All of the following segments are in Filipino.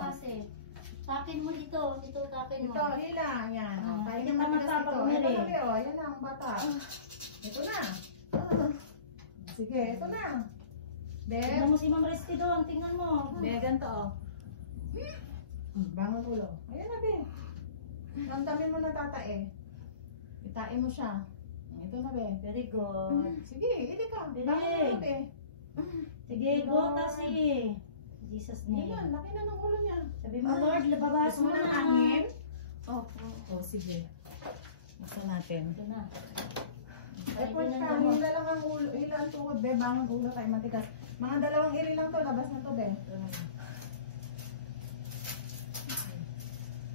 kasi. Takin mo dito. Dito takin mo. Ito, hila. Yan. Kaya Hindi naman ka ito. umiri. Ito na, oh. Yan ang bata. Ito na. Sige, ito na. Tingnan mo si Ma'am Resty doon. Tingnan mo. Ganito, oh. Bangon ulo. Ayan na, be. Damdamin mo na tatae. Itain mo siya. Ito na, be. Very good. Sige, hindi ka. Dali. Bangon ulo, be. Sige, go kasi. Jesus name. Yan, laki na ng ulo niya. Sabi mo, Lord, lababas Gusto mo mo ng na. angin? Oh, sige. Buksan natin. Ito na. Effort ka, hila lang ang ulo, hila ang tuhod, be. Bangon ulo tayo matigas. Mga 2 iri lang to, labas na to, be.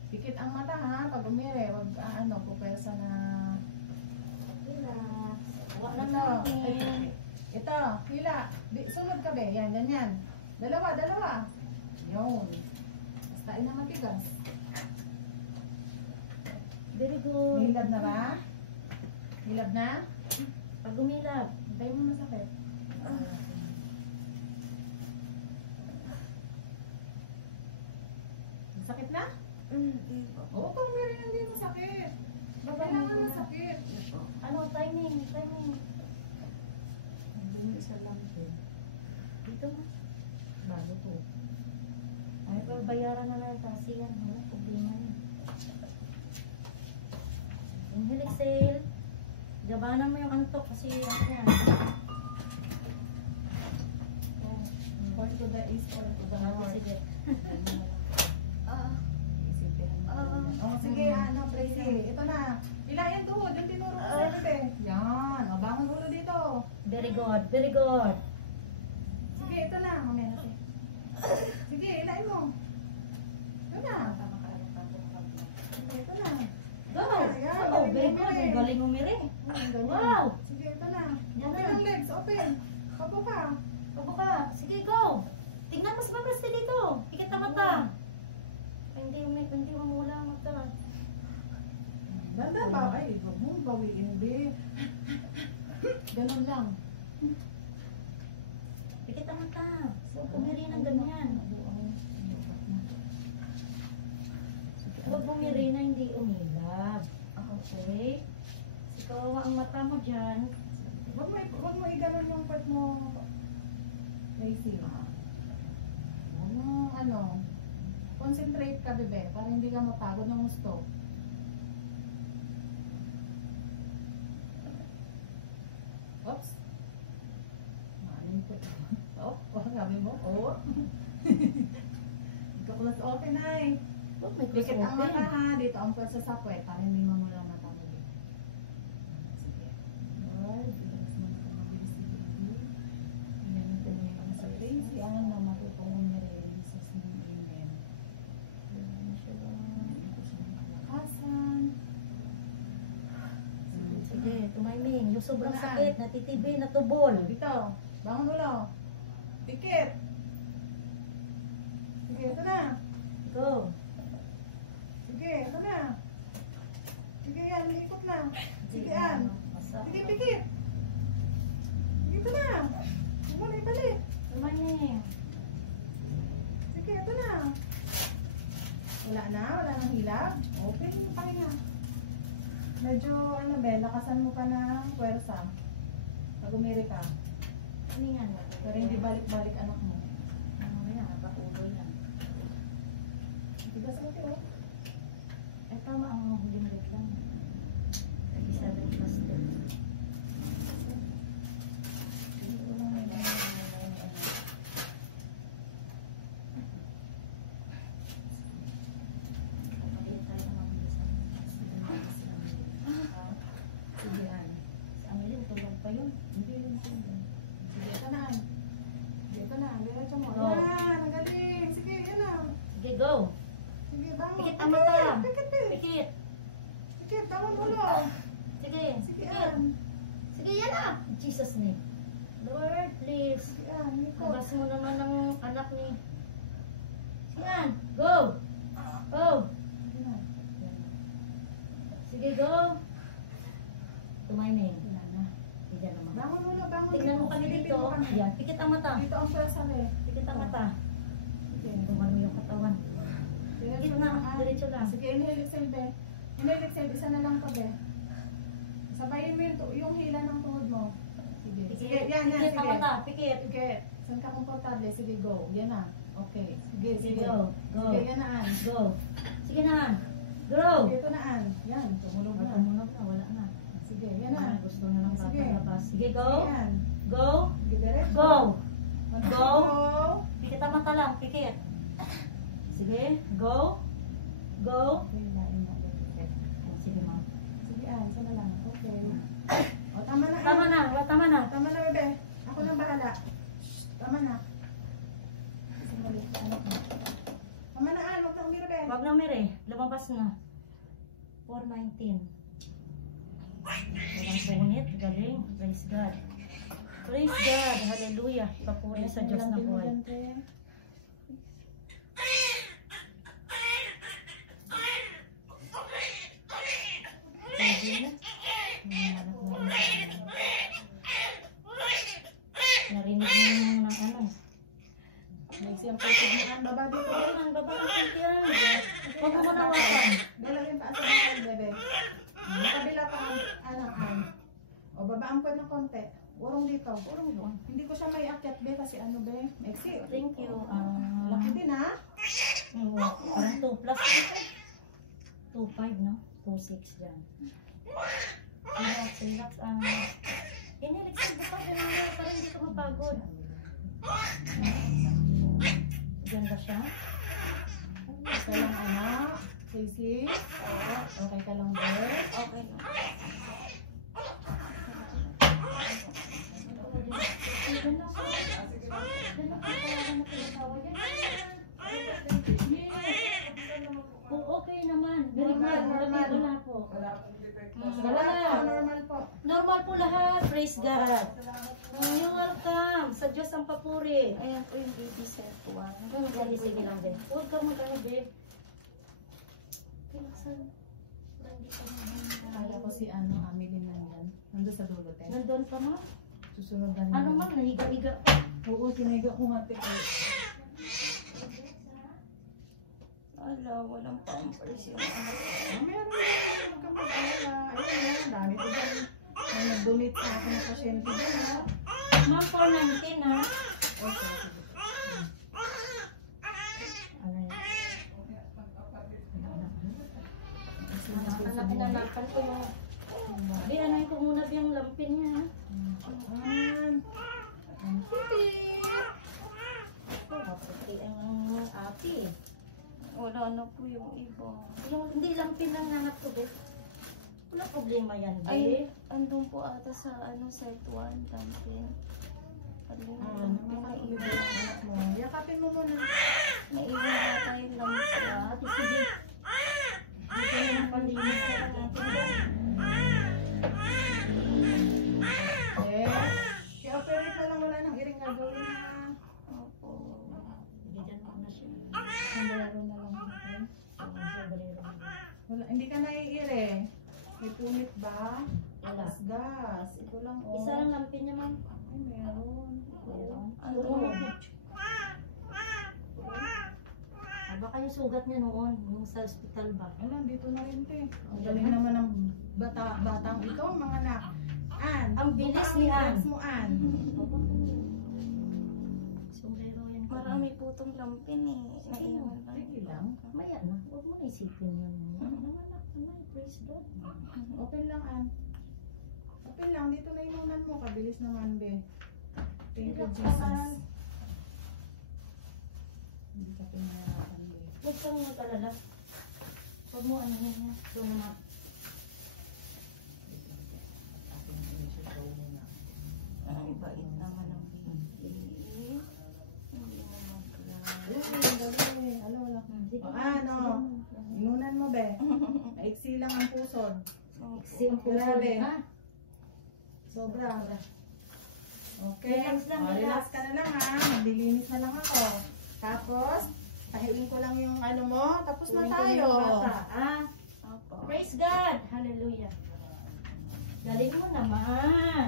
Pikit ang mata, ha? Pag umiri, wag pupwersa na. Relax. Huwag lang Ito, natin. ito, hila. Sunod ka, be. Yan, ganyan. Dalawa. Yun. Basta ina matigas. Very good. Hilab na ba? Hilab na? Pag umilap. Hintay mo masakit. Sakit na? Oo, pag meron hindi masakit. Kailangan masakit. Ano, timing. Hindi mo isa lang ito. Dito mo. Bago to. Ay, bayaran na lang kasi yan. Wala, problema yan. Inhale, exhale. Gabanan mo yung antok kasi ano yan. Or to the east or to the north. Sige. Oh, sige, Tracy. Ito na. Ilayan tuhod, yung tinuro ko sa bebe. Yan. O, bangon ulo dito. Very good, very good. Sige, ito na. Mamaya natin. Sige, ilayan mo. Ito na. Sige, ito na. Go! Yan, Oh, very good. Ang galing umiri. Wow! Sige, ito na. Yan Open na. ang legs, open. Papo ka. Pabuka. Sige, go! Tingnan mo si Ma'am Resty dito. Ikit na mata. Hindi mamula ang mata. Ganda ba? Ay, huwag mong bawiin, be. Ganun lang. Ikit na mata. So, pumiri ng ganyan. Huwag bumiri na hindi umilab. Okay? So, ang mata mo dyan. Huwag mo iganon yung part mo, Tracy. Concentrate ka, bebe, para hindi ka mapagod ng gusto. Oops. Maling po. Sabi mo? Oh. Ikaw close open, ay. Oh, may Dikit ang open. mata, ha. Dito ang pwersa sa puwet, para hindi mamula ang mata mo. Sige. Good. Bilis mo na mabilis dito. Ganito na yung sa Tracy. Ano na matutulong na rin. Jesus name, amen. Kalakasan. Sige, tumiming. Yung sobrang Saan? sakit, natitibi, natubol. Dito. Bangon ulo. Dikit. Sige, ito na. Go. Sige, ito na. Sige, yan. Ikot lang. Sige, yan. Sige, pikit. Sige, ito na. Huwag mo na ibalik. Tumiming. Sige, ito na. Wala na? Wala nang hilab? Open yung pahinga. Medyo, lakasan mo pa ng puwersa. Pag umiri ka. Ano yan? Pero hindi balik-balik anak mo. Ano yan? Patuloy yan. Diba sa ito, oh? Eh, tama ang huling rate lang. 37 plus 10. Sige, yan. Si Amelie, tulog pa yun. Hindi, sige. Sige, ito na. Sige, ito na. Diretso mo. Go. Yan, ang galing. Sige, yan na. Sige, go. Sige, bangon. Pikit ang mata. Pikit, pikit. Pikit. Pikit, bangon ulo. Sige. Sige, Pikit. yan. Sige, yan na. In Jesus name. Lord, please. Sige, yan. Ikot. Labas mo naman ng anak ni... Sige, yan. Go. Go. Sige na. Yan. Sige, go. Tumiming. Wala na. Hindi naman. Bangon ulo, bangon. Tingnan mo kami Silipin dito. mo kami. Ayan, pikit ang mata. Dito ang pwersa, eh. Pikit ang mata. Sige. Tumano yung katawan. Diretso lang. Sige, inhale, exhale, be. Inhale, exhale, isa na lang pa, be. Sabayin mo yung hila ng tuhod mo. Sige, sige, yan, Pikit sige. ang mata, pikit. Sige, saan ka komportable? Sige, go. Yan na. Okay. Sige, Sige, sige. go. Go. Sige, yan na, An. Go. Sige na. Go. Sige, ito na, An. Yan, tumunog na. Tumunog na, wala na. Sige, yan na. Gusto na lang Sige. papalabas. Sige, go. Yan. Go. Sige, diretso. Go. Go. Pikit ang mata lang, pikit. Sige, go. Go. Sige, ma'am. Sige, An. Isa na lang. Okay. O, tama na, An. Tama na, tama na. Tama na, bebe. Ako nang bahala. Shh, tama na. Sandali, anak mo. Tama na, An. Huwag na umira, be. Wag na, Mire. Lumabas na. 419. Walang punit. Galing. Praise God. Praise God. Hallelujah. Papuri sa Diyos na buhay. Narinig mo yung ng ano. May siyang pwede mo, An. Baba dito. Ayan, baba ang kuntiyan. Huwag mo na wakan. Dala yung taas ng An, bebe. Kabila pa, An. O, babaan ko ng konti. Urong dito. Urong doon. Hindi ko siya may akyat, be, kasi ano, be. Exit. Thank you. Laki din, ha? Parang 2 plus 2.5, no? 2.6 dyan. Relax, relax. Inhale, exhale. Basta ganun para hindi ka mapagod. Ganda siya. Okay lang, anak. Casey? Okay ka lang, be? Okay na. Ganda siya. Ganda ka talaga na oh, okay naman. Very good. Normal. Wala po. Wala Wala. po, normal po. Normal po lahat. Praise God. You're welcome. Sa Diyos ang papuri. Ayan po yung baby set 1. Sige, sige lang din. Huwag ka mag-ano, babe. Pinaksan. Kala ko si ano, Amelie na yan. Nandun sa dulo, te. Nandun ka ma? Susunod na Ano man, nahiga-higa pa. Oo, tiniga ko nga, te. Ala, walang pampers yung anak. Meron na, huwag kang mag-alala. Ayun na, dami ko dyan. May nag-donate sa akin na pasyente dyan, ha? Ma'am, 419 ha? Okay, sige. Ano yan? Inanapan ko yung... Di, anayin ko muna yung lampin niya ha? Ang puti. Maputi ang ati. Wala na po yung iba. Yung hindi lampin lang nangat ko, babe. Wala problema yan, Ay, babe. andun po ata sa ano, set 1, Tampin. Nakakaiba yung anak mo. Yakapin mo muna. Naiwan ata yung lamsa. Ate, sige. Dito na ang palinis ka lang natin, babe. Kaya operate na lang, wala nang iring gagawin na. Opo. Bigyan mo na siya. Sombrero na lang. Wala, hindi ka naiire. May punit ba? Wala. Gas. Ito lang, oh. Isa lang lampin niya, ma'am. Ay, meron. Meron. Ano? Baka yung sugat niya noon, yung sa hospital ba? Alam, dito na rin, te. Ang galing naman ng batang ito, mga anak. An, Ang bilis buka ni ang An. legs mo, An. Sombrero yan. Marami po itong lampin eh. Naiwan lang. Sige lang. Maya na, huwag mo na isipin yun. Praise God. Open lang, An. Open lang, dito na inunan mo. Kabilis naman, be. Thank you, Jesus. Hindi ka pinahirapan, be. Huwag kang mag-alala. Huwag mo ano niya. So naman. Ay, bait naman ang baby. Hindi naman klaro. Ayun, dali. Alo, wala. Sige. O, ano? Inunan mo, be. Maiksi lang ang pusod. Iksi ang puso. Grabe. Ha? Sobra. Okay. Relax lang, O, relax relax. ka na lang, ha. Maglilinis na lang ako. Tapos, pahiwin ko lang yung ano mo. Tapos na Tuwing ko na tayo. yung bata. Ah, Opo. praise God. Hallelujah. Galing mo naman.